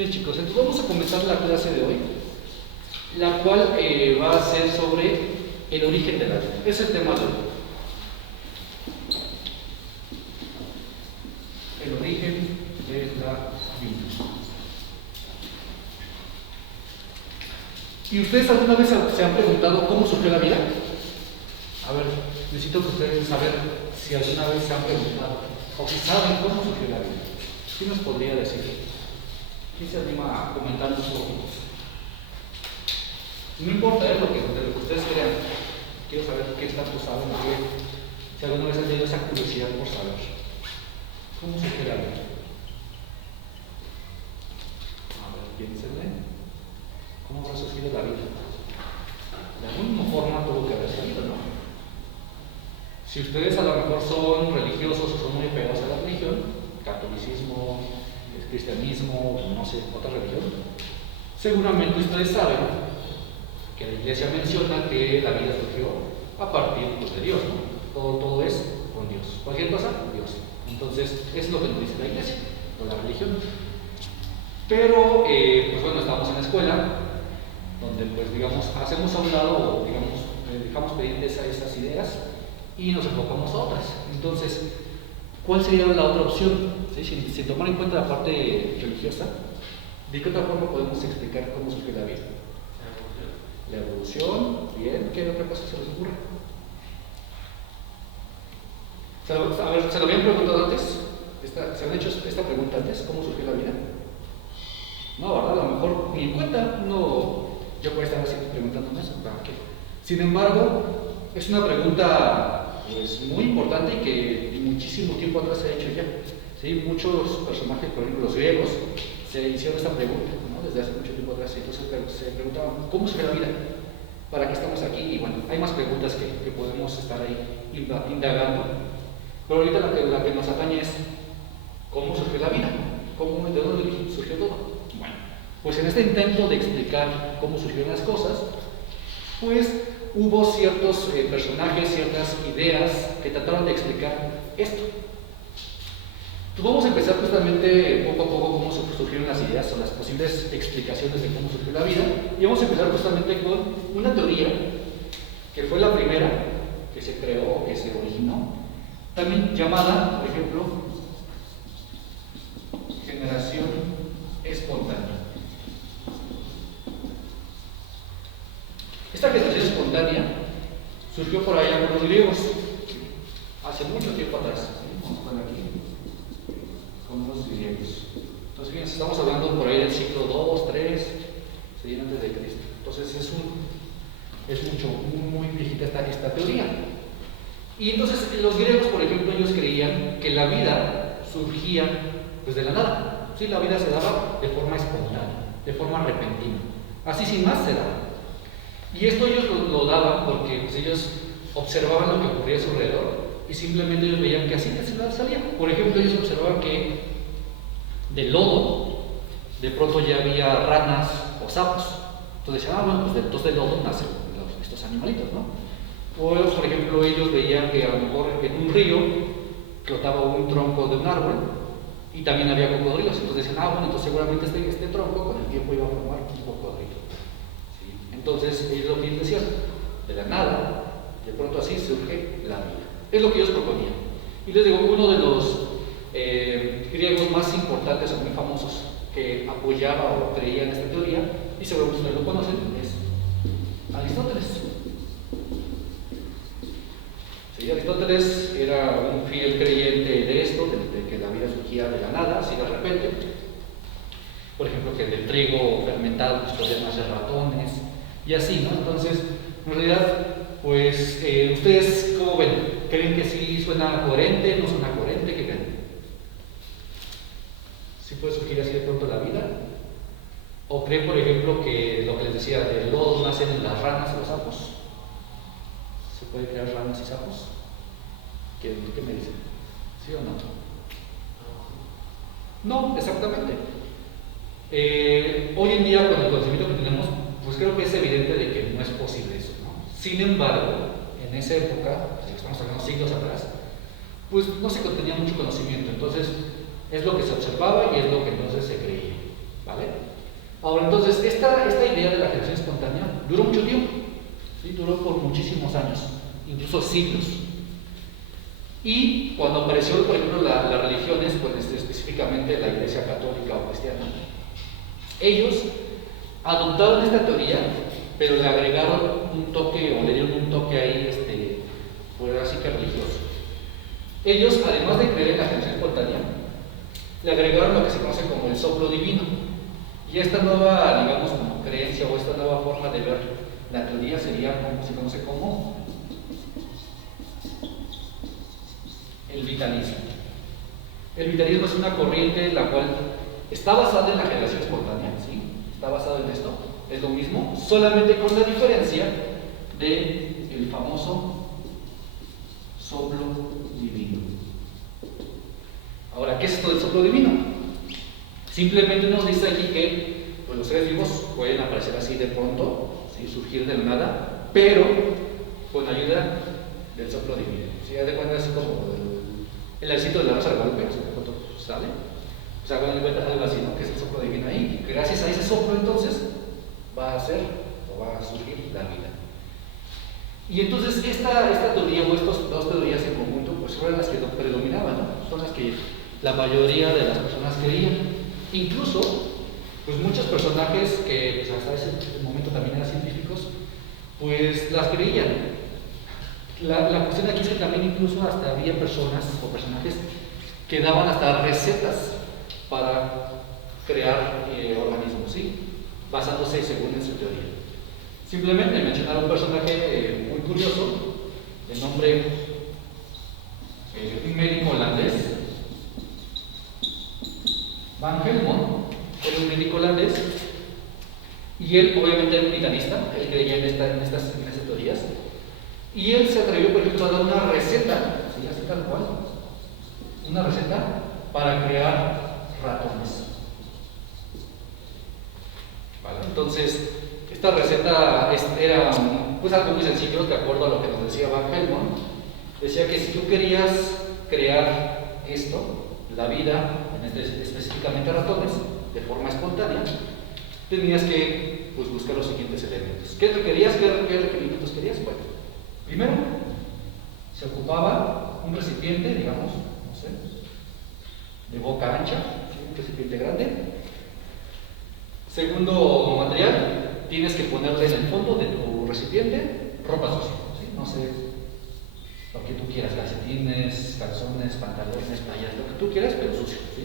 Bien chicos, entonces vamos a comenzar la clase de hoy, la cual va a ser sobre el origen de la vida. Ese es el tema de hoy. El origen de la vida. ¿Y ustedes alguna vez se han preguntado cómo surgió la vida? A ver, necesito que ustedes saber si alguna vez se han preguntado o si saben cómo surgió la vida. ¿Quién nos podría decir? ¿Quién se anima a comentar un poco? No importa lo que ustedes crean. Quiero saber qué tanto saben o qué. Si alguna vez han tenido esa curiosidad por saber cómo surgió la vida. A ver, piénsenle. ¿Cómo habrá surgido la vida? De alguna forma tuvo que haber salido, ¿no? Si ustedes a lo mejor son religiosos o son muy pegados a la religión, catolicismo, cristianismo, no sé, otra religión, seguramente ustedes saben que la iglesia menciona que la vida surgió a partir de Dios, ¿no? Todo es con Dios. Cualquier cosa, Dios. Entonces, es lo que nos dice la iglesia, o la religión. Pero, pues bueno, estamos en la escuela, donde pues digamos, hacemos a un lado, o digamos, dejamos pendientes a esas ideas y nos enfocamos a otras. Entonces, ¿cuál sería la otra opción? ¿Sí? Sin tomar en cuenta la parte religiosa, ¿de qué otra forma podemos explicar cómo surgió la vida? La evolución, bien, ¿qué otra cosa se les ocurre? A ver, ¿se lo habían preguntado antes? ¿Se han hecho esta pregunta antes? ¿Cómo surgió la vida? No, ¿verdad? A lo mejor ni en cuenta, no, yo puedo estar así preguntándome eso, ¿para qué? Sin embargo, es una pregunta pues, muy importante y que muchísimo tiempo atrás se ha hecho ya. ¿Sí? Muchos personajes, por ejemplo los griegos, se hicieron esta pregunta, ¿no? Desde hace mucho tiempo atrás. Entonces se preguntaban, ¿cómo surgió la vida? ¿Para qué estamos aquí? Y bueno, hay más preguntas que podemos estar ahí indagando. Pero ahorita la que nos atañe es, ¿cómo surgió la vida? ¿De dónde surgió todo? Bueno, pues en este intento de explicar cómo surgieron las cosas, pues hubo ciertos personajes, ciertas ideas que trataron de explicar esto. Pues vamos a empezar justamente poco a poco cómo surgieron las ideas o las posibles explicaciones de cómo surgió la vida, y vamos a empezar justamente con una teoría que fue la primera que se creó, que se originó, también llamada, por ejemplo, generación espontánea. Esta generación espontánea surgió por allá con los griegos, hace mucho tiempo atrás. Vamos a poner aquí, con los griegos. Entonces, fíjense, estamos hablando por ahí del siglo II, III, ¿sí? Antes de Cristo. Entonces, es muy viejita esta teoría. Y entonces, los griegos, por ejemplo, ellos creían que la vida surgía pues, de la nada. ¿Sí? La vida se daba de forma espontánea, de forma repentina. Así sin más se daba. Y esto ellos lo daban porque pues, ellos observaban lo que ocurría a su alrededor y simplemente ellos veían que así salía. Por ejemplo, ellos observaban que del lodo de pronto ya había ranas o sapos. Entonces decían, bueno, pues entonces del lodo nacen estos animalitos, ¿no? O, por ejemplo, ellos veían que a lo mejor en un río flotaba un tronco de un árbol y también había cocodrilos. Entonces decían, bueno, entonces seguramente este tronco con el tiempo iba a formar un cocodrilo. ¿Sí? Entonces, ellos lo que decían, de la nada, de pronto así surge la vida. Es lo que ellos proponían. Y les digo, uno de los griegos más importantes o muy famosos que apoyaba o creía en esta teoría, y seguramente ustedes lo conocen, es Aristóteles. Sí, Aristóteles era un fiel creyente de esto, de que la vida surgía de la nada, así de repente. Por ejemplo, que del trigo fermentado pues, podían hacer ratones, y así, ¿no? Entonces, en realidad, pues, ¿ustedes cómo ven? ¿Creen que sí suena coherente? ¿No suena coherente? ¿Qué creen? ¿Sí puede surgir así de pronto la vida? ¿O creen, por ejemplo, que lo que les decía, del lodo nacen las ranas y los sapos? ¿Se puede crear ranas y sapos? ¿Qué me dicen? ¿Sí o no? No, exactamente. Hoy en día, con el conocimiento que tenemos, pues creo que es evidente de que no es posible eso, ¿no? Sin embargo, en esa época, pues estamos hablando siglos atrás, pues no se contenía mucho conocimiento. Entonces, es lo que se observaba y es lo que entonces se creía, ¿vale? Ahora, entonces, esta idea de la generación espontánea duró mucho tiempo, ¿sí? Duró por muchísimos años, incluso siglos. Y cuando apareció, por ejemplo, las religiones, pues específicamente la Iglesia Católica o Cristiana, ellos adoptaron esta teoría, pero le agregaron un toque, o le dieron un toque ahí, pues así que religioso. Ellos, además de creer en la generación espontánea, le agregaron lo que se conoce como el soplo divino. Y esta nueva, digamos, como creencia o esta nueva forma de ver la teoría sería como se conoce como el vitalismo. El vitalismo es una corriente la cual está basada en la generación espontánea, ¿sí? Está basada en esto, es lo mismo, solamente con la diferencia del famoso soplo divino. Ahora, ¿qué es esto del soplo divino? Simplemente nos dice aquí que pues, los seres vivos pueden aparecer así de pronto, ¿sí? Surgir de la nada, pero con ayuda del soplo divino. ¿Sí? Haz de cuenta así como el éxito de la Rosa de Guadalupe, ¿sale? O sea, cuando encuentras algo así, ¿no? Que es el soplo divino ahí, y gracias a ese soplo entonces va a ser o va a surgir la vida. Y entonces esta teoría o estas dos teorías en conjunto pues fueron las que predominaban, ¿no? Son las que la mayoría de las personas creían. Incluso, pues muchos personajes que pues, hasta ese momento también eran científicos, pues las creían. La cuestión aquí es que también incluso hasta había personas o personajes que daban hasta recetas para crear organismos, ¿sí? Basándose según en su teoría. Simplemente mencionar a un personaje muy curioso, de nombre un médico holandés, Van Helmont, era un médico holandés, y él obviamente era un vitalista, él creía en estas teorías, y él se atrevió, por ejemplo, a dar una receta, ¿sí? Así tal cual, una receta para crear ratones. ¿Vale? Entonces, esta receta era pues algo muy sencillo, de acuerdo a lo que nos decía Van Helmont. Decía que si tú querías crear esto, la vida, específicamente ratones, de forma espontánea, tenías que pues, buscar los siguientes elementos. ¿Qué requerías? ¿Qué requerimientos querías? Bueno, primero, se ocupaba un recipiente, digamos, no sé, de boca ancha, un recipiente grande. Segundo material, tienes que ponerle en el fondo de tu recipiente ropa sucia, ¿sí? No sé, lo que tú quieras, calcetines, calzones, pantalones, playas, lo que tú quieras, pero sucio, ¿sí?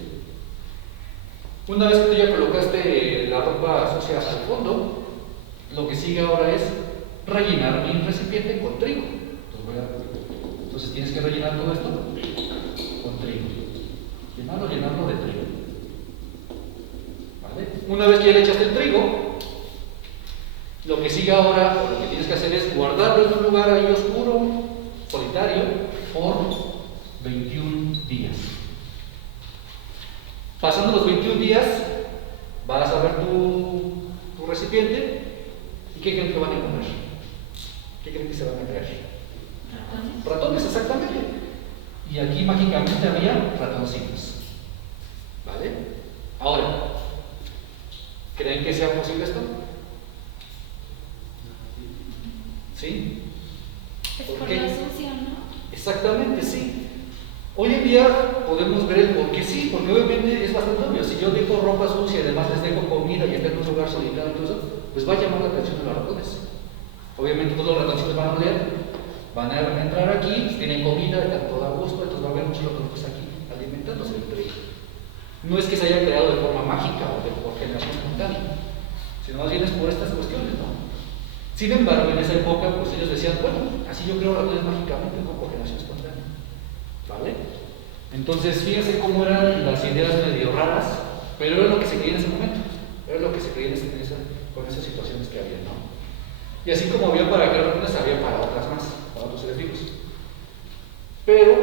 Una vez que tú ya colocaste la ropa sucia hasta el fondo, lo que sigue ahora es rellenar mi recipiente con trigo. Entonces tienes que rellenar todo esto con trigo. Llenarlo de trigo. ¿Vale? Una vez que ya le echaste el trigo, lo que sigue ahora, o lo que tienes que hacer es guardarlo en un lugar ahí oscuro, solitario, por 21 días. Pasando los 21 días, vas a ver tu recipiente y ¿qué creen que van a encontrar? ¿Qué creen que se van a crear? Ratones. Ratones, exactamente. Y aquí mágicamente había ratoncitos. ¿Vale? Ahora, ¿creen que sea posible esto? ¿Sí? Es por la sucia, ¿no? Exactamente, sí. Hoy en día podemos ver el por qué sí, porque obviamente es bastante obvio. Si yo dejo ropa sucia y además les dejo comida y está en un lugar solitario y todo eso, pues va a llamar la atención de los ratones. Obviamente todos los ratoncitos van a oler, van a entrar aquí, tienen comida, están todo a gusto, entonces va a haber muchos ratoncitos aquí alimentándose entre ellos. No es que se haya creado de forma mágica o por generación espontánea, sino más bien es por estas cuestiones, ¿no? Sin embargo, en esa época, pues ellos decían, bueno, así yo creo ratones mágicamente como por generación espontánea. ¿Vale? Entonces, fíjense cómo eran las ideas medio raras, pero era lo que se creía en ese momento, era lo que se creía con esas situaciones que había, ¿no? Y así como había para crear ratones, había para otras más, para otros seres vivos. Pero,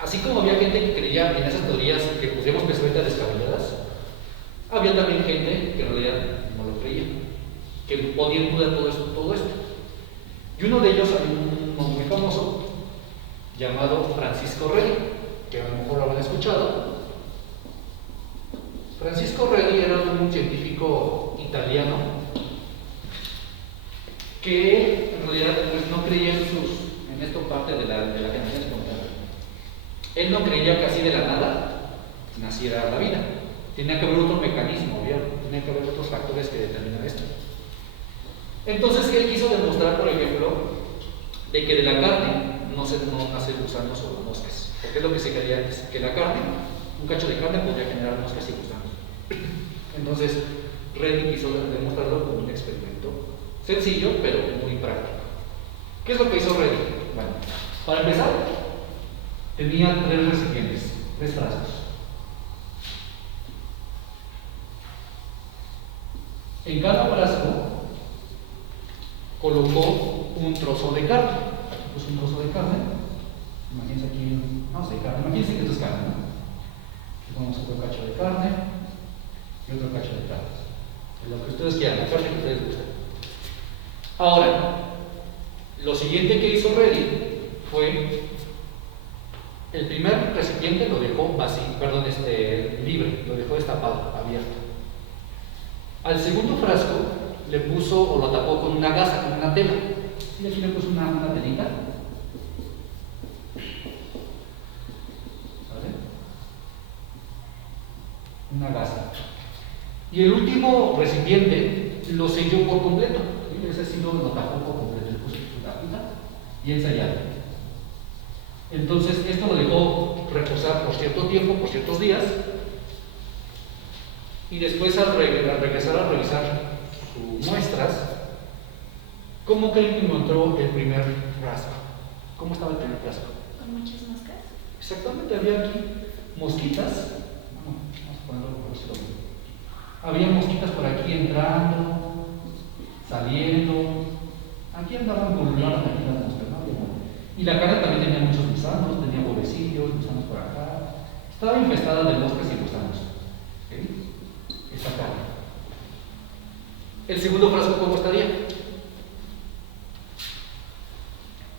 así como había gente que creía en esas teorías que podríamos pensar ahorita descabelladas, había también gente que en realidad no lo creía, que podían dudar todo esto. Y uno de ellos, uno muy famoso, llamado Francisco Rey, que a lo mejor lo habrán escuchado. Francisco Redi era un científico italiano que en realidad pues, no creía en esto parte de la generación espontánea. Él no creía que así de la nada naciera la vida. Tenía que haber otro mecanismo, ¿vieron? Tenía que haber otros factores que determinan esto. Entonces él quiso demostrar, por ejemplo, de que de la carne no nacen gusanos o moscas. Porque es lo que se creía antes, que la carne, un cacho de carne podría generar moscas y gusanos. Entonces, Redi quiso demostrarlo con un experimento sencillo, pero muy práctico. ¿Qué es lo que hizo Redi? Bueno, para empezar, tenía 3 recipientes, 3 frascos. En cada frasco colocó un trozo de carne. Aquí puso un trozo de carne. Imagínense aquí, no sé, carne. Imagínense que esto es carne, ¿no? Aquí ponemos otro cacho de carne y otro cacho de carne. Lo que ustedes quieran, la carne que ustedes gusten. Ahora, lo siguiente que hizo Redi fue el primer recipiente lo dejó vacío, libre, lo dejó destapado, abierto. Al segundo frasco le puso o lo tapó con una gasa, con una tela. Y aquí le puso una telita. ¿Vale? Una gasa. Y el último recipiente lo selló por completo. ¿Sí? Ese sí lo tapó por completo, le puso su tapita y ensayado. Entonces, esto lo dejó reposar por cierto tiempo, por ciertos días. Y después al regresar a revisar sus muestras, ¿cómo creen que encontró el primer frasco? ¿Cómo estaba el primer frasco? ¿Con muchas moscas? Exactamente, había aquí mosquitas. Vamos a ponerlo por eso. Había mosquitas por aquí entrando, saliendo. Aquí andaban pululando aquí las moscas, ¿no? Y la carne también tenía muchos gusanos, tenía huevecillos, gusanos por acá. Estaba infestada de moscas y gusanos. ¿Okay? Esta carne. El segundo frasco, ¿cómo estaría?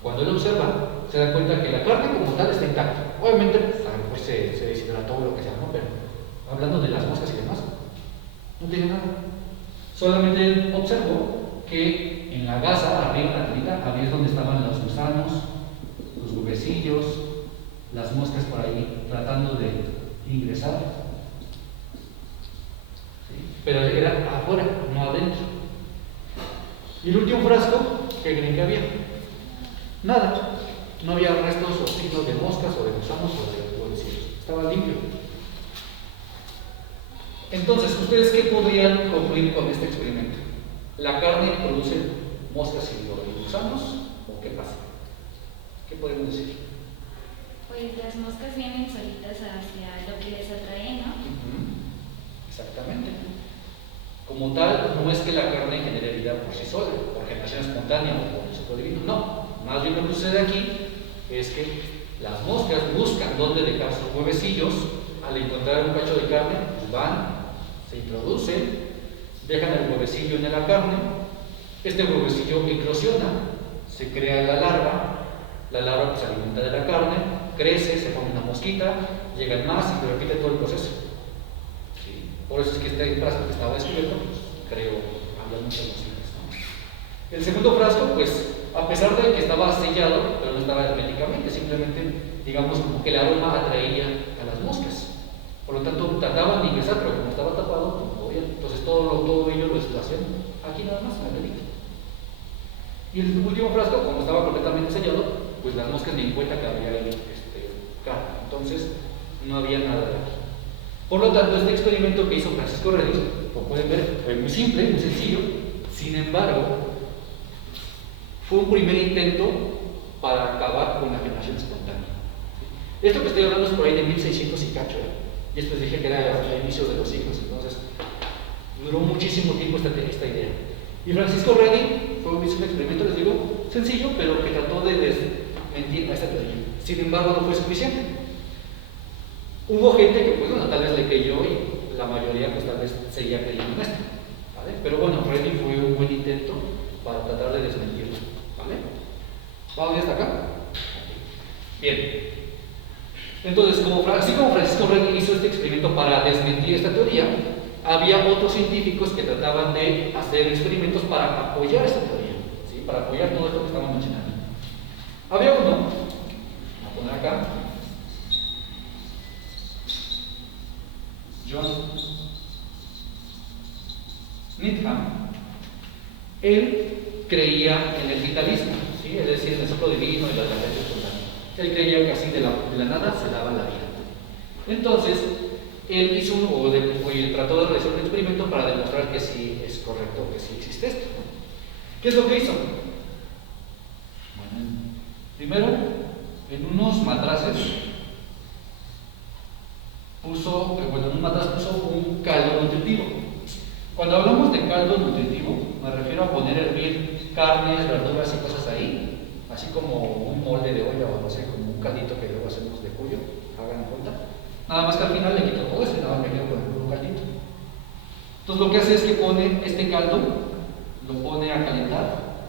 Cuando él observa, se da cuenta que la carne como tal está intacta. Obviamente, pues, a lo mejor se deshidrató o lo que sea, ¿no? Pero hablando de las moscas y demás, no tiene nada. Solamente él observó que en la gasa, arriba en la telita, ahí es donde estaban los gusanos, los huevecillos, las moscas por ahí tratando de ingresar. Pero era afuera, no adentro. Y el último frasco, ¿qué creen que había? Nada. No había restos o signos de moscas o de gusanos o de huevecillos. Estaba limpio. Entonces, ¿ustedes qué podrían concluir con este experimento? ¿La carne produce moscas y gusanos? ¿O qué pasa? ¿Qué podemos decir? Pues las moscas vienen solitas hacia lo que les atrae, ¿no? Exactamente. Como tal, no es que la carne genere vida por sí sola, por generación espontánea o por principio divino, no. Más bien lo que sucede aquí es que las moscas buscan dónde dejar sus huevecillos. Al encontrar un cacho de carne, pues van, se introducen, dejan el huevecillo en la carne, este huevecillo eclosiona, se crea la larva pues, se alimenta de la carne, crece, se forma una mosquita, llegan más y se repite todo el proceso. ¿Sí? Por eso es que este frasco que estaba descubierto, pues, creo, había muchas mosquitas, ¿no? El segundo frasco, pues, a pesar de que estaba sellado, pero no estaba herméticamente, simplemente, digamos, como que el aroma atraía a las moscas. Por lo tanto, tardaban en ingresar, pero como estaba tapado, pues, no podían. Entonces, todo ello lo hacían aquí nada más, en la telita. Y el último frasco, como estaba completamente sellado, pues las moscas ni en cuenta que había ahí carne. Entonces, no había nada de aquí. Por lo tanto, este experimento que hizo Francisco Redi, como pueden ver, fue muy simple, muy sencillo. Sin embargo, fue un primer intento para acabar con la generación espontánea. Esto que estoy hablando es por ahí de 1600 y cacho, y esto les dije que era a inicios de los siglos, entonces duró muchísimo tiempo esta idea. Y Francisco Redi hizo un experimento, les digo, sencillo, pero que trató de desmentir a esta teoría. Sin embargo, no fue suficiente. Hubo gente que, pues bueno, tal vez le creyó y la mayoría, pues tal vez seguía creyendo en esto, ¿vale? Pero bueno, Redi fue un buen intento para tratar de desmentirlo, ¿vale? ¿Vamos hasta acá? Bien. Entonces, así como Francisco Rey hizo este experimento para desmentir esta teoría, había otros científicos que trataban de hacer experimentos para apoyar esta teoría, ¿sí? Para apoyar todo esto que estamos mencionando. Había uno, voy a poner acá, John Needham. Él creía en el vitalismo, ¿sí? Es decir, en el soplo divino y la gracia espontánea. Él creía que así de la nada se daba la vida. Entonces, él hizo trató de realizar un experimento para demostrar que sí es correcto, que sí existe esto. ¿Qué es lo que hizo? Bueno, primero, en unos matraces puso un caldo nutritivo. Cuando hablamos de caldo nutritivo, me refiero a poner a hervir carnes, verduras y cosas ahí, así como un molde de olla o no sé, como un caldito que luego hacemos de pollo, hagan cuenta. Nada más que al final le quito todo eso y nada más me quedo con el puro caldito. Entonces lo que hace es que pone este caldo, lo pone a calentar,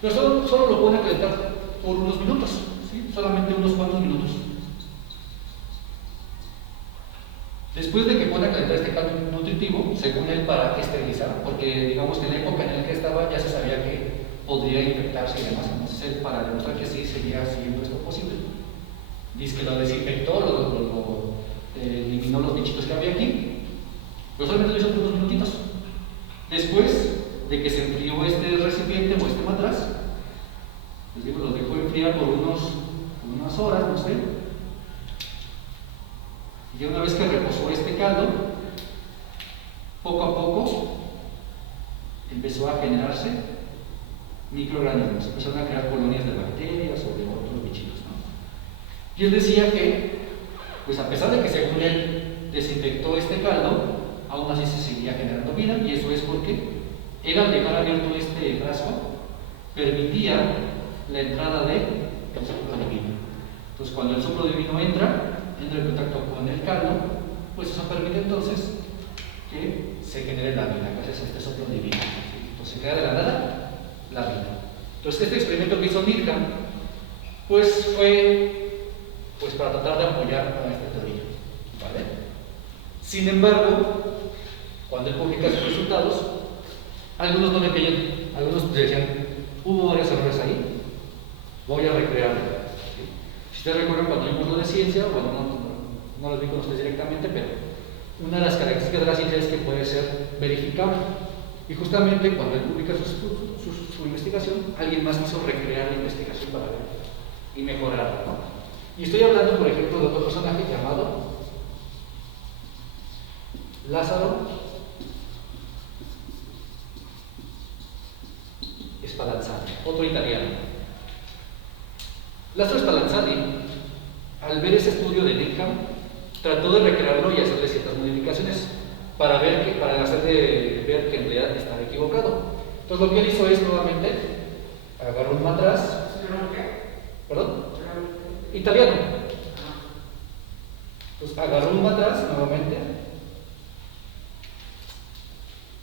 pero solo lo pone a calentar por unos minutos, ¿sí? Solamente unos cuantos minutos. Después de que pone a calentar este caldo nutritivo, según él, para esterilizar, porque digamos que en la época en la que estaba ya se sabía que podría infectarse y demás, entonces él, para demostrar que sí seguía siendo esto posible, dice que lo desinfectó, eliminó los bichitos que había aquí, pero solamente lo hizo por unos minutitos. Después de que se enfrió este recipiente o este matraz, les digo, lo dejó enfriar por unas horas, no sé. Y una vez que reposó este caldo, poco a poco empezó a generarse microorganismos, empezaron a crear colonias de bacterias o de otros bichitos, ¿no? Y él decía que, pues a pesar de que según él desinfectó este caldo, aún así se seguía generando vida, y eso es porque él, al dejar abierto este frasco, permitía la entrada del soplo divino. Entonces, cuando el soplo divino entra en contacto con el caldo, pues eso permite entonces que se genere la vida, gracias a este soplo divino. Entonces se crea de la nada la vida. Entonces este experimento que hizo Needham, pues fue para tratar de apoyar a esta teoría, ¿vale? Sin embargo, cuando él publica sus resultados, algunos no le creían, algunos decían, hubo varios errores ahí, voy a recrearlo. Si ustedes recuerdan cuando vimos lo de ciencia, bueno, no lo vi con ustedes directamente, pero una de las características de la ciencia es que puede ser verificable. Y justamente cuando él publica su investigación, alguien más quiso recrear la investigación para ver y mejorarla, ¿no? Y estoy hablando, por ejemplo, de otro personaje llamado Lázaro Spallanzani, otro italiano. Lázaro Spallanzani, al ver ese estudio de Needham, trató de recrearlo y hacerle ciertas modificaciones para hacerle ver que en realidad estaba equivocado. Entonces lo que él hizo es nuevamente agarró un matraz. ¿Perdón? Italiano. Entonces agarró un matraz nuevamente,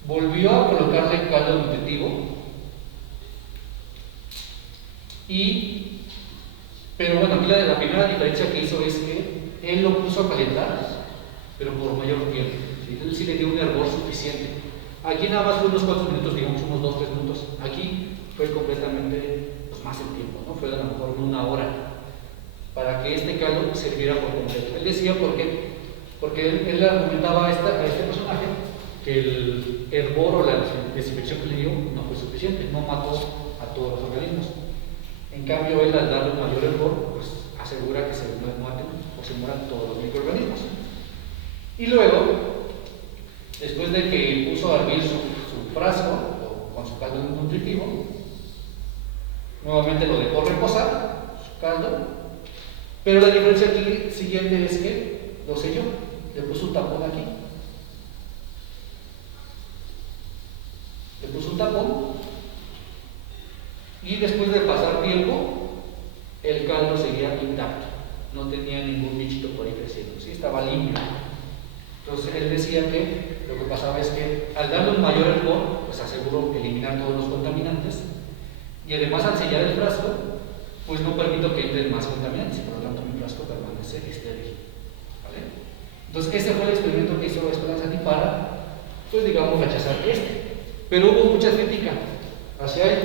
volvió a colocarle caldo nutritivo pero bueno, aquí la primera diferencia que hizo es que él lo puso a calentar, pero por mayor tiempo. ¿Sí? Él sí le dio un hervor suficiente. Aquí nada más fue unos 4 minutos, digamos unos 2-3 minutos. Aquí fue completamente más el tiempo, ¿no? Fue a lo mejor 1 hora para que este caldo sirviera por completo. Él decía porque él argumentaba a este personaje que el hervor o la desinfección que le dio no fue suficiente, no mató a todos los organismos. En cambio, él, al darle un mayor hervor, pues asegura que se maten o se mueran todos los microorganismos. Y luego, después de que puso a hervir su frasco con su caldo nutritivo, nuevamente lo dejó reposar, su caldo, pero la diferencia aquí siguiente es que lo selló, le puso un tapón aquí. Le puso un tapón. Y después de pasar tiempo, el caldo seguía intacto, no tenía ningún bichito por ahí creciendo, ¿sí? Estaba limpio. Entonces él decía que lo que pasaba es que al darle un mayor hervor, pues aseguró eliminar todos los contaminantes, y además al sellar el frasco, pues no permitió que entren más contaminantes, y por lo tanto mi frasco frasco permanece estéril. ¿Vale? Entonces, este fue el experimento que hizo Spallanzani para, pues digamos, rechazar este. Pero hubo mucha crítica hacia él,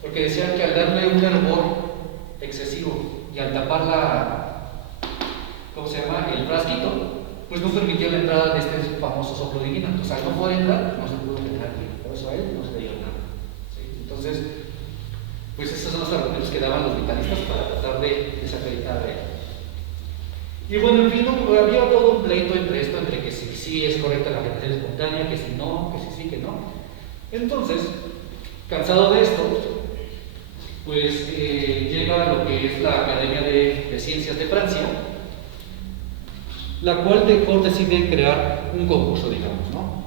porque decían que al darle un hervor excesivo y al tapar el frasquito, pues no permitió la entrada de este famoso soplo divino. Entonces, al no poder entrar, no se pudo generar vida. Por eso a él no se le dio nada. ¿Sí? Entonces, pues esos son los argumentos que daban los vitalistas para tratar de desacreditar a él. Y bueno, en fin, había todo un pleito entre esto, entre que sí es correcta la generación espontánea, que si no, que sí, que no. Entonces, cansado de esto, pues llega lo que es la Academia de Ciencias de Francia, la cual decide crear un concurso, digamos, ¿no?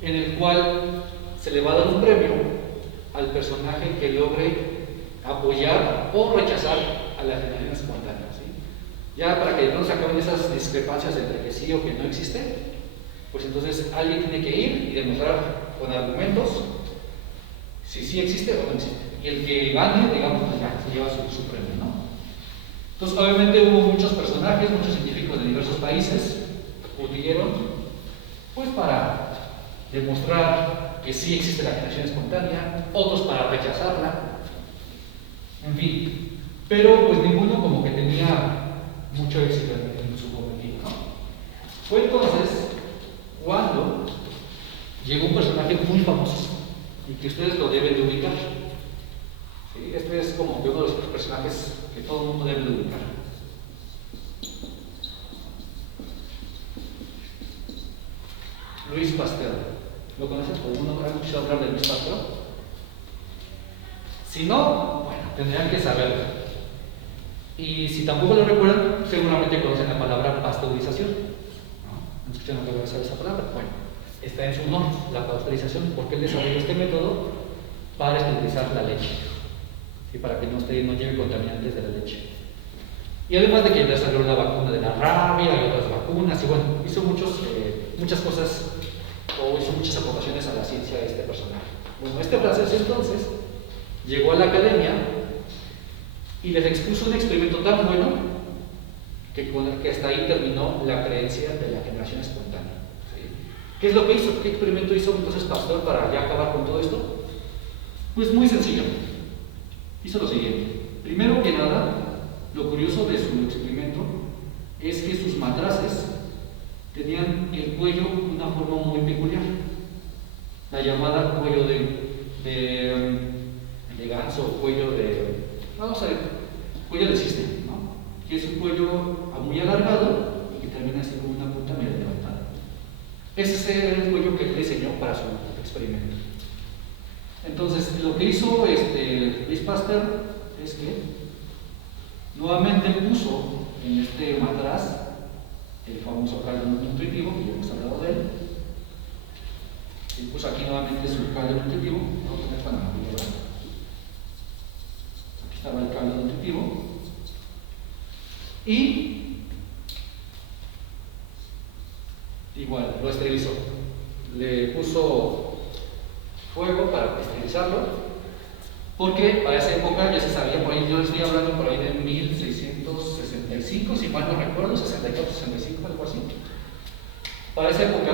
En el cual se le va a dar un premio al personaje que logre apoyar o rechazar a la generación espontánea, ¿sí? Ya para que no se acaben esas discrepancias entre que sí o que no existe, pues entonces alguien tiene que ir y demostrar con argumentos si sí existe o no existe. Y el que gane, digamos, pues ya se lleva su premio, ¿no? Entonces, obviamente hubo muchos personajes, muchos científicos de diversos países que acudieron, pues para demostrar que sí existe la generación espontánea, otros para rechazarla, en fin. Pero pues ninguno como que tenía mucho éxito en su objetivo, ¿no? Fue entonces cuando llegó un personaje muy famoso y que ustedes lo deben de ubicar. ¿Sí? Este es como que uno de los personajes que todo el mundo debe de ubicar. Louis Pasteur. ¿Lo conoces? ¿Alguno ha escuchado hablar de Louis Pasteur? Si no, bueno, tendrían que saberlo. Y si tampoco lo recuerdan, seguramente conocen la palabra pasteurización. ¿No escuchan nunca esa palabra? Bueno, está en su nombre, la pasteurización, porque él desarrolló este método para esterilizar la leche. Y para que no lleve contaminantes de la leche. Y además de que desarrolló la vacuna de la rabia y otras vacunas, y bueno, hizo muchas cosas, o hizo muchas aportaciones a la ciencia de este personaje. Bueno, este francés entonces llegó a la academia y les expuso un experimento tan bueno que hasta ahí terminó la creencia de la generación espontánea. ¿Sí? ¿Qué es lo que hizo? ¿Qué experimento hizo entonces Pasteur para ya acabar con todo esto? Pues muy sencillo. Hizo lo siguiente. Primero que nada, lo curioso de su experimento es que sus matraces tenían el cuello de una forma muy peculiar, la llamada cuello de ganso, cuello de cisne, ¿no? Que es un cuello muy alargado y que termina así como una punta medio levantada. Ese es el cuello que él diseñó para su experimento. Entonces, lo que hizo Louis Pasteur es que nuevamente puso en este matraz el famoso caldo nutritivo, que ya hemos hablado de él, y puso aquí nuevamente su caldo nutritivo. Vamos a poner con amarillo, ¿verdad? Aquí estaba el caldo nutritivo, y igual lo esterilizó, le puso fuego para esterilizarlo, porque para esa época ya se sabía, por ahí yo les estoy hablando por ahí de 1665, si mal no recuerdo, 64, 65, algo así. Para esa época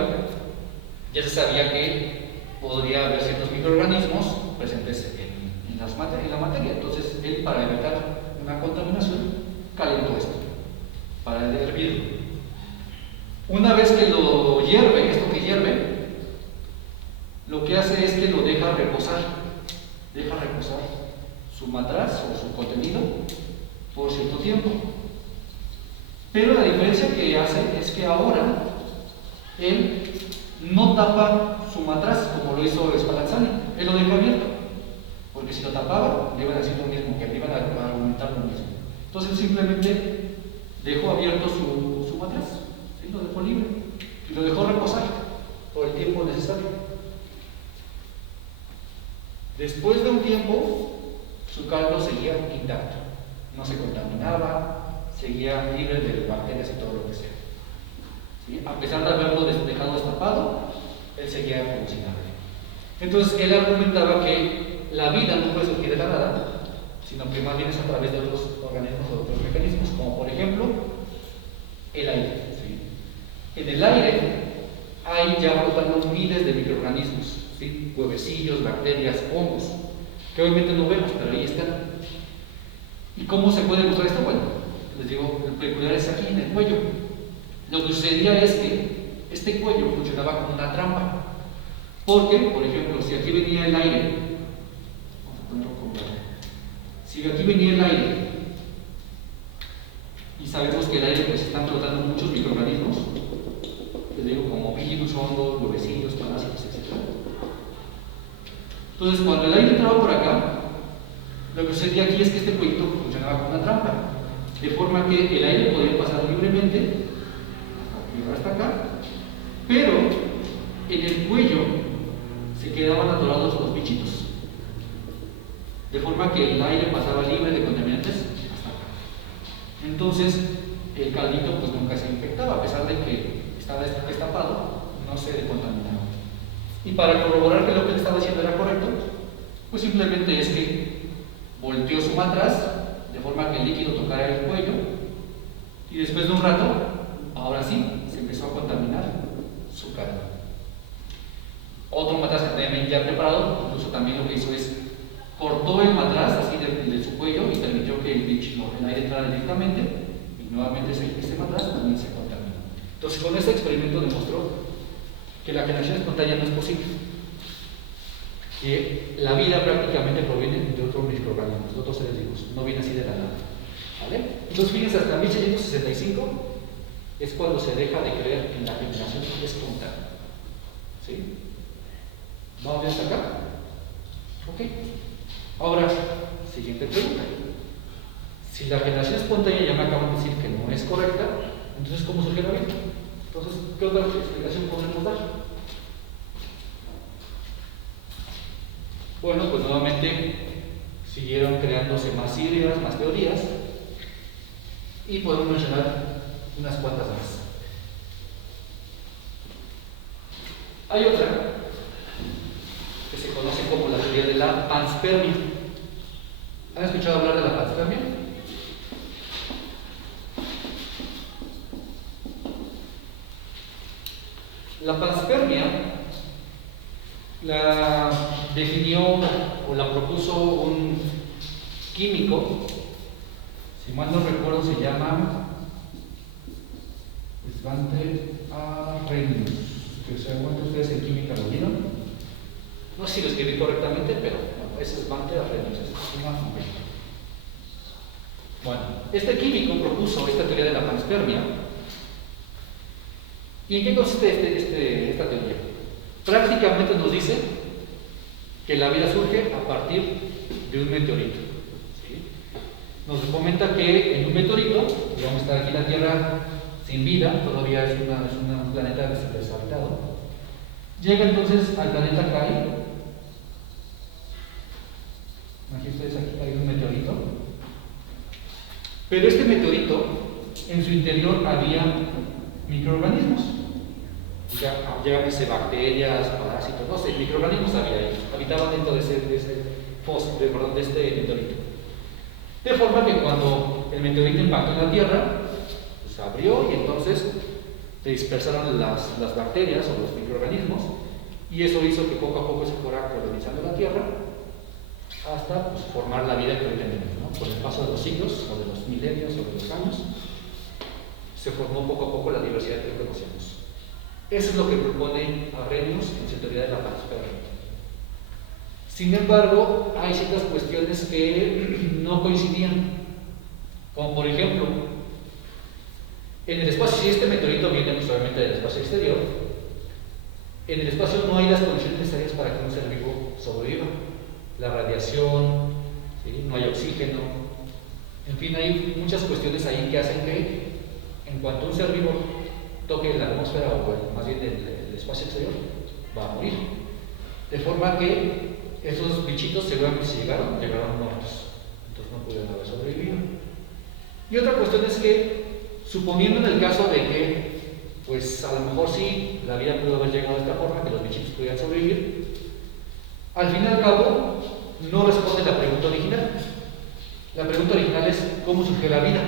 ya se sabía que podría haber ciertos microorganismos presentes en la materia. Entonces él, para evitar una contaminación, calentó esto para hervirlo. Una vez que lo hierve, esto que hierve, lo que hace es que lo deja reposar su matraz o su contenido por cierto tiempo. Pero la diferencia que hace es que ahora él no tapa su matraz como lo hizo Spallanzani, él lo dejó abierto, porque si lo tapaba le iban a decir lo mismo, que le iban a argumentar lo mismo. Entonces él simplemente dejó abierto su matraz, ¿sí? Lo dejó libre y lo dejó reposar por el tiempo necesario. Después de un tiempo, su caldo seguía intacto, no se contaminaba, seguía libre de bacterias y todo lo que sea. ¿Sí? A pesar de haberlo dejado destapado, él seguía funcionando. Entonces, él argumentaba que la vida no puede surgir de la nada, sino que más bien es a través de otros organismos o otros mecanismos, como por ejemplo el aire. ¿Sí? En el aire hay ya flotando miles de microorganismos, ¿sí? Huevecillos, bacterias, hongos, que obviamente no vemos, pero ahí están. ¿Y cómo se puede mostrar esto? Bueno, les digo, el peculiar es aquí en el cuello. Lo que sucedía es que este cuello funcionaba como una trampa, porque, por ejemplo, si aquí venía el aire, vamos a ponerlo como, si aquí venía el aire, y sabemos que el aire pues están flotando muchos microorganismos, les digo, como virus, hongos, huevecillos, parásitos, etc. Entonces, cuando el aire entraba por acá, lo que sucedía aquí es que este cuellito funcionaba como una trampa, de forma que el aire podía pasar libremente, llegar hasta acá, pero en el cuello se quedaban atorados los bichitos, de forma que el aire pasaba libre de contaminantes hasta acá. Entonces, el caldito pues nunca se infectaba, a pesar de que estaba destapado, no se contaminaba. Y para corroborar que lo que él estaba haciendo era correcto, pues simplemente es que volteó su matraz de forma que el líquido tocara el cuello, y después de un rato, ahora sí, se empezó a contaminar su carne. Otro matraz que tenía ya preparado, incluso también lo que hizo es cortó el matraz así de su cuello y permitió que el aire entrara directamente, y nuevamente ese matraz también se contaminó. Entonces, con este experimento demostró que la generación espontánea no es posible, que la vida prácticamente proviene de otros microorganismos, de otros seres vivos, no viene así de la nada. ¿Vale? Entonces, fíjense, hasta 1665 es cuando se deja de creer en la generación espontánea. ¿Sí? ¿Vamos bien hasta acá? Ok. Ahora, siguiente pregunta. Si la generación espontánea ya me acaban de decir que no es correcta, entonces, ¿cómo surge la vida? Entonces, ¿qué otra explicación podemos dar? Bueno, pues nuevamente siguieron creándose más ideas, más teorías, y podemos mencionar unas cuantas más. Hay otra que se conoce como la teoría de la panspermia. ¿Han escuchado hablar de la panspermia? La panspermia la definió o la propuso un químico, si mal no recuerdo se llama Svante Arrhenius, que seguramente ustedes en química lo vieron. No sé si lo escribí correctamente, pero bueno, es Svante Arrhenius, es una familia. Bueno, este químico propuso esta teoría de la panspermia. ¿Y en qué consiste esta teoría? Prácticamente nos dice que la vida surge a partir de un meteorito. ¿Sí? Nos comenta que en un meteorito, vamos a estar aquí la Tierra sin vida, todavía es un planeta deshabitado. Llega entonces al planeta Kai. Imagínense ustedes, aquí hay un meteorito. Pero este meteorito, en su interior había microorganismos. Llámese bacterias, parásitos, no sé, microorganismos había ahí, habitaban dentro de este meteorito. De forma que cuando el meteorito impactó en la Tierra, pues abrió y entonces se dispersaron las bacterias o los microorganismos, y eso hizo que poco a poco se fuera colonizando la Tierra hasta pues, formar la vida que hoy tenemos, ¿no? Con el paso de los siglos, o de los milenios, o de los años, se formó poco a poco la diversidad que conocemos. Eso es lo que propone Arrhenius en su teoría de la panspermia. Sin embargo, hay ciertas cuestiones que no coincidían, como por ejemplo, en el espacio, si este meteorito viene pues, obviamente del espacio exterior, en el espacio no hay las condiciones necesarias para que un ser vivo sobreviva. La radiación, ¿sí? No hay oxígeno, en fin, hay muchas cuestiones ahí que hacen que en cuanto un ser vivo toque la atmósfera o más bien el espacio exterior, va a morir. De forma que esos bichitos seguramente si llegaron muertos, entonces no pudieron haber sobrevivido. Y otra cuestión es que, suponiendo en el caso de que, pues a lo mejor sí, la vida pudo haber llegado de esta forma, que los bichitos pudieran sobrevivir, al fin y al cabo no responde la pregunta original. La pregunta original es, ¿cómo surgió la vida?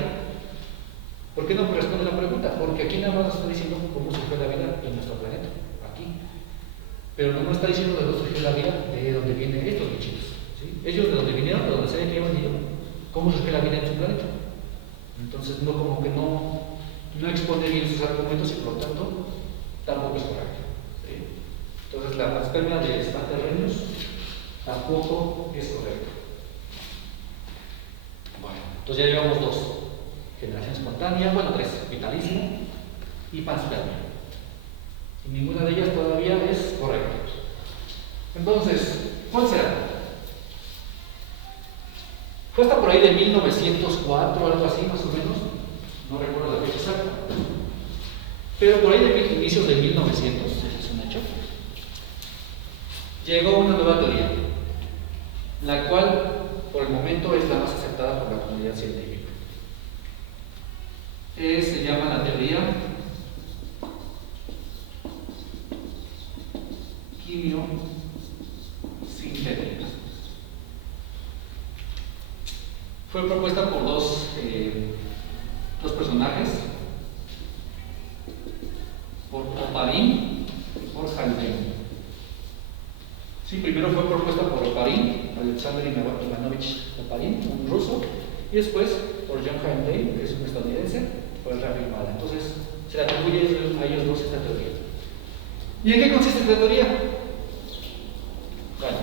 ¿Por qué no responde la pregunta? Porque aquí nada más nos está diciendo cómo surgió la vida en nuestro planeta, aquí. Pero no nos está diciendo de dónde surgió la vida, de dónde vienen estos bichitos. ¿Sí? Ellos de dónde vinieron, de dónde se que iban venido, cómo surgió la vida en su planeta. Entonces no, como que no expone bien sus argumentos y por lo tanto tampoco es correcto. ¿Sí? Entonces la panspermia de extraterrenos tampoco es correcto. Bueno, entonces ya llevamos dos: generación espontánea, bueno, tres: vitalismo y panspermia. Y ninguna de ellas todavía es correcta. Entonces, ¿cuál será? Fue hasta por ahí de 1904 o algo así, más o menos, no recuerdo la fecha exacta, pero por ahí de inicios de 1900, ese es un hecho, llegó una nueva teoría, la cual por el momento es la más aceptada por la comunidad científica. Se llama la teoría quimiosintética. Fue propuesta por dos personajes, por Oparin y por Haldane. Sí, primero fue propuesta por Oparin, Alexander Ivanovich Oparin, un ruso, y después por John Haldane, que es un estadounidense, fue reafirmada. Entonces, se le atribuye a ellos dos esta teoría. ¿Y en qué consiste esta teoría? Bueno,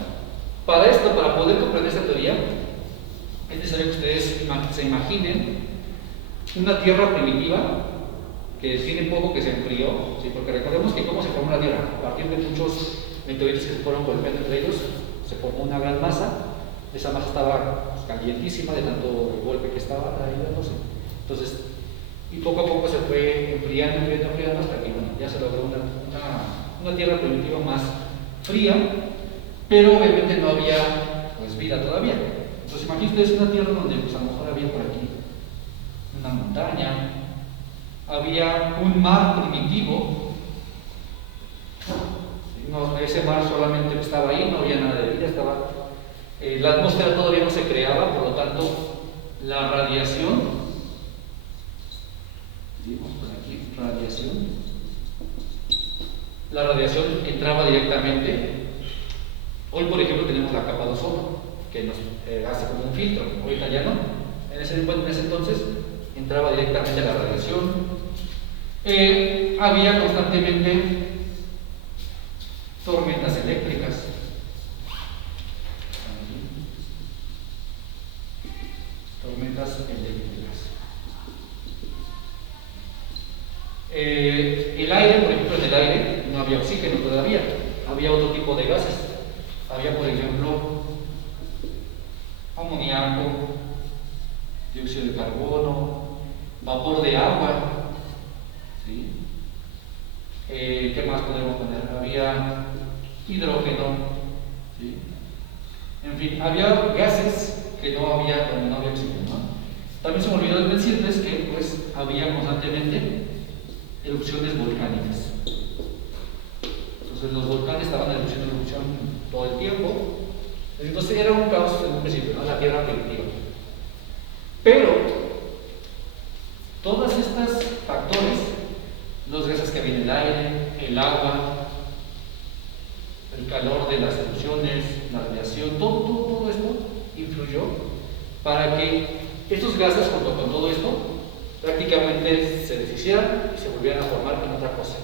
para poder comprender esta teoría, es necesario que ustedes se imaginen una Tierra primitiva que tiene poco que se enfrió, ¿sí? Porque recordemos que cómo se formó la Tierra, a partir de muchos meteoritos que se fueron golpeando entre ellos, se formó una gran masa. Esa masa estaba calientísima de tanto golpe que estaba ahí dándose. Entonces, y poco a poco se fue enfriando hasta que bueno, ya se logró una Tierra primitiva más fría, pero obviamente no había pues vida todavía. Entonces imagínense, es una tierra donde pues, a lo mejor había por aquí una montaña, había un mar primitivo. No, ese mar solamente estaba ahí, no había nada de vida, la atmósfera todavía no se creaba, por lo tanto la radiación, la radiación entraba directamente. Hoy por ejemplo tenemos la capa de ozono, que nos hace como un filtro, ahorita ya no. En ese entonces entraba directamente la radiación. Había constantemente tormentas eléctricas. El aire, por ejemplo, en el aire no había oxígeno todavía, había otro tipo de gases. Había, por ejemplo, amoníaco, dióxido de carbono, vapor de agua. ¿Sí? ¿Qué más podemos poner? Había hidrógeno. ¿Sí? En fin, había gases que no había oxígeno, ¿no? También se me olvidó decirles que pues, había constantemente erupciones volcánicas. Entonces los volcanes estaban en erupción todo el tiempo. Entonces era un caos en un principio, ¿no? La Tierra primitiva. Pero todos estos factores, los gases que había en el aire, el agua, el calor de las erupciones, la radiación, todo esto influyó para que estos gases junto con todo esto prácticamente se deshicieran y se volvieran a formar en otra cosa.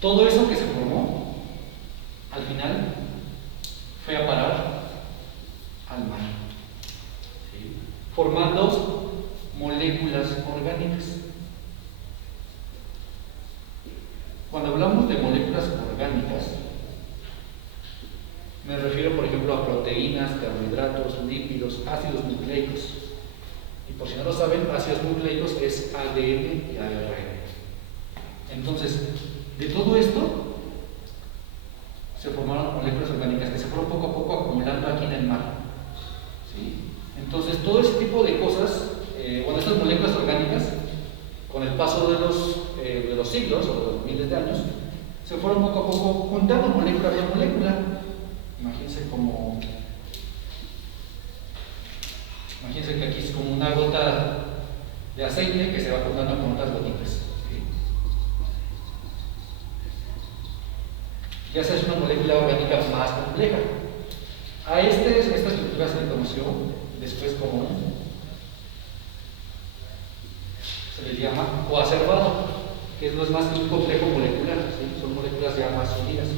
Todo eso que se formó al final fue a parar al mar, ¿sí? Formando moléculas orgánicas. Cuando hablamos de moléculas orgánicas, me refiero, por ejemplo, a proteínas, carbohidratos, lípidos, ácidos nucleicos. Y por si no lo saben, ácidos nucleicos es ADN y ARN. Entonces, de todo esto se formaron moléculas orgánicas que se fueron poco a poco acumulando aquí en el mar. ¿Sí? Entonces, todo ese tipo de cosas, estas moléculas orgánicas, con el paso de los siglos o de los miles de años, se fueron poco a poco juntando molécula por molécula. Imagínense como Imagínense que aquí es como una gota de aceite que se va juntando con otras gotitas. ¿Sí? Ya esa es una molécula orgánica más compleja. A esta estructura se le conoció después como se le llama coacervado, que no es más que un complejo molecular, ¿sí? Son moléculas ya más sólidas.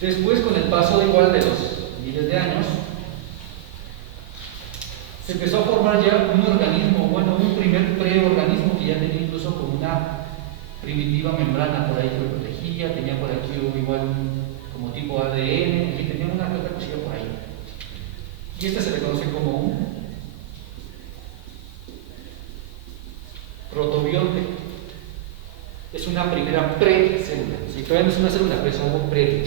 Después, con el paso igual de los miles de años, se empezó a formar ya un organismo, bueno, un primer preorganismo que ya tenía incluso como una primitiva membrana por ahí que lo protegía, tenía por aquí igual como tipo ADN, y tenía una otra cosilla por ahí. Y este se le conoce como un protobionte. Es una primera pre-célula. Si todavía no es una célula, pero es algo previo.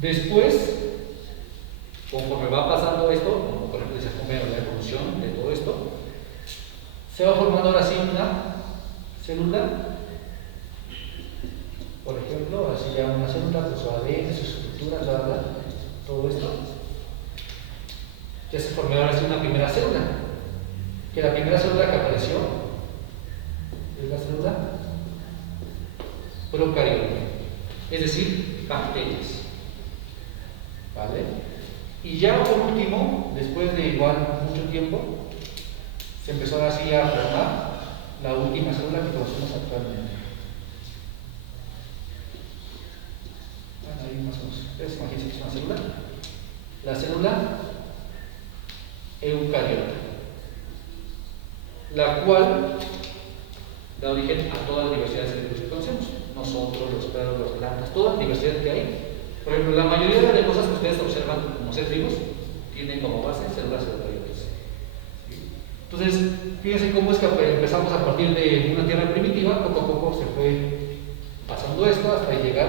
Después, conforme va pasando esto, como por ejemplo se come la evolución de todo esto, se va formando ahora sí una célula. Por ejemplo, así ya una célula con su ADN, sus estructuras, bla, bla, todo esto. Ya se formó ahora sí una primera célula. Que la primera célula que apareció es la célula procariota, es decir, bacterias. ¿Vale? Y ya por último, después de igual mucho tiempo, se empezó así a formar la última célula que conocemos actualmente. Bueno, ahí más o menos. Imagínense que es una célula. La célula eucariota, la cual da origen a toda la diversidad de seres vivos que conocemos. Nosotros, los perros, las plantas, toda la diversidad que hay. Por ejemplo, la mayoría de cosas que ustedes observan como seres vivos tienen como base células eucariotas. Entonces, fíjense cómo es que empezamos a partir de una tierra primitiva, poco a poco se fue pasando esto hasta llegar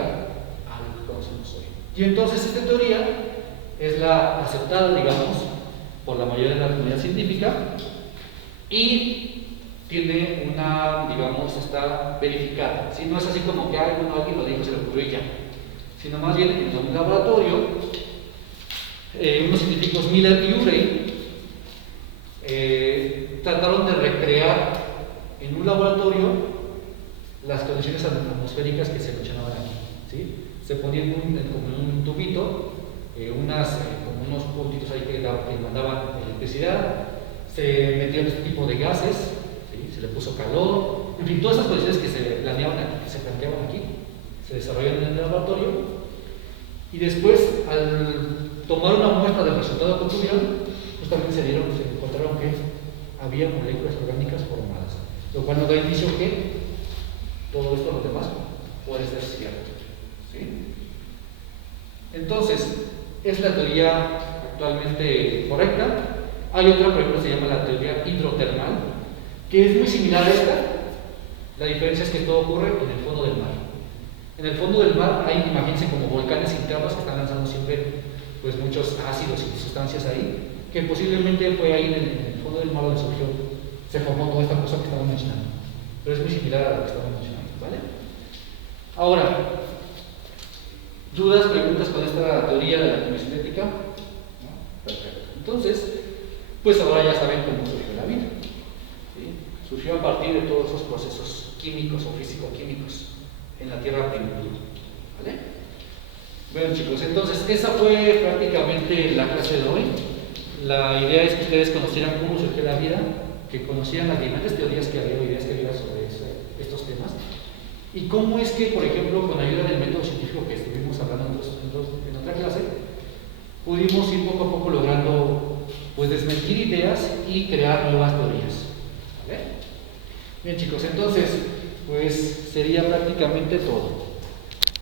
a lo que conocemos hoy. Y entonces esta teoría es la aceptada, digamos, por la mayoría de la comunidad científica y tiene una, digamos, está verificada. ¿Sí? No es así como que alguien lo dijo, se le ocurrió y ya. Sino más bien en un laboratorio, unos científicos Miller y Urey trataron de recrear en un laboratorio las condiciones atmosféricas que se mencionaban aquí. ¿Sí? Se ponían como en un tubito, como unos puntitos ahí que mandaban electricidad, se metían este tipo de gases, ¿sí? Se le puso calor, en fin, todas esas condiciones que se planeaban aquí, que se planteaban aquí, se desarrollaron en el laboratorio y después, al tomar una muestra del resultado que obtuvieron, pues también se encontraron que había moléculas orgánicas formadas, lo cual nos da indicio que todo esto, lo demás, puede ser cierto. ¿Sí? Entonces, es la teoría actualmente correcta. Hay otra, por ejemplo, se llama la teoría hidrotermal, que es muy similar a esta. La diferencia es que todo ocurre en el fondo del mar. En el fondo del mar hay, imagínense, como volcanes internos que están lanzando siempre pues, muchos ácidos y sustancias ahí, que posiblemente fue ahí en el fondo del mar donde surgió, se formó toda esta cosa que estamos mencionando. Pero es muy similar a lo que estamos mencionando, ¿vale? Ahora, ¿dudas, preguntas con esta teoría de la quimiosintética? ¿No? Perfecto. Entonces, pues ahora ya saben cómo surgió la vida. ¿Sí? Surgió a partir de todos esos procesos químicos o físico-químicos en la Tierra primitiva. ¿Vale? Bueno, chicos, entonces esa fue prácticamente la clase de hoy. La idea es que ustedes conocieran cómo surgió la vida, que conocieran las diferentes teorías que había o ideas que había sobre estos temas, y cómo es que, por ejemplo, con ayuda del método científico que estuvimos hablando en otra clase, pudimos ir poco a poco logrando pues, desmentir ideas y crear nuevas teorías. ¿Vale? Bien, chicos, entonces, pues sería prácticamente todo.